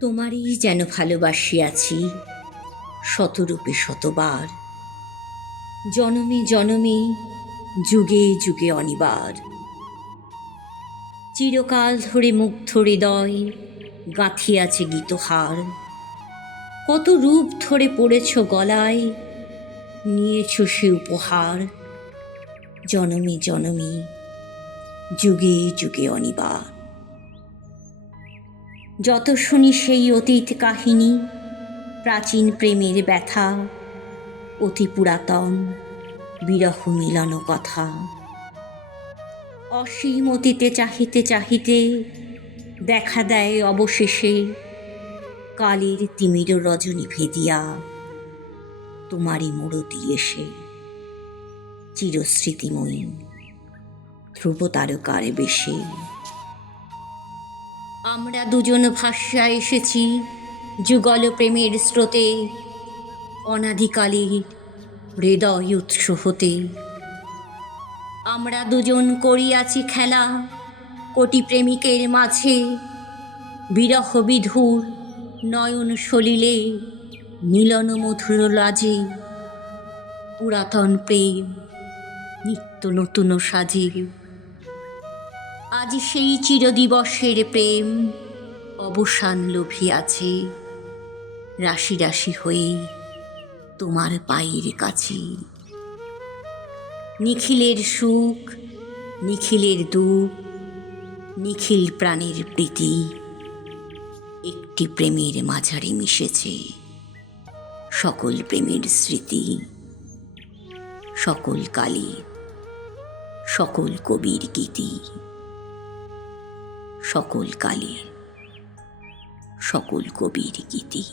তোমারই যেন ভালোবাসিয়াছি শতরূপে শতবার, জনমে জনমে যুগে যুগে অনিবার। চিরকাল ধরে মুগ্ধ হৃদয় গাঁথিয়াছে গীতহার, কত রূপ ধরে পড়েছ গলায়, নিয়েছ সে উপহার। জনমে জনমে যুগে যুগে অনিবার। যত শুনি সেই অতীত কাহিনী, প্রাচীন প্রেমের ব্যথা, অতি পুরাতন বিরহ মিলন কথা। অসীম অতীতে চাহিতে চাহিতে দেখা দেয় অবশেষে কালের তিমির রজনী ভেদিয়া তোমারই মূরতি এসে। চিরস্মৃতিময়ী ধ্রুব তারকার বেশে আমরা দুজন ভাসিয়া এসেছি যুগল প্রেমের স্রোতে, অনাদিকালের হৃদয় উৎস হতে। আমরা দুজন করিয়াছি খেলা কোটি প্রেমিকের মাঝে, বিরহ বিধুর নয়ন সলিলে মিলন মধুর লাজে। পুরাতন প্রেম নিত্য নতুন সাজে, আজ সেই চিরদিবসের প্রেম অবসান লোভিয়াছে। রাশি রাশি হয়ে তোমার পায়ের কাছে, নিখিলের সুখ নিখিলের দুঃখ, নিখিল প্রাণের প্রীতি একটি প্রেমের মাঝারে মিশেছে। সকল প্রেমের স্মৃতি, সকল কালে সকল কবির গীতি, সকল কালে সকল কবির গীতি।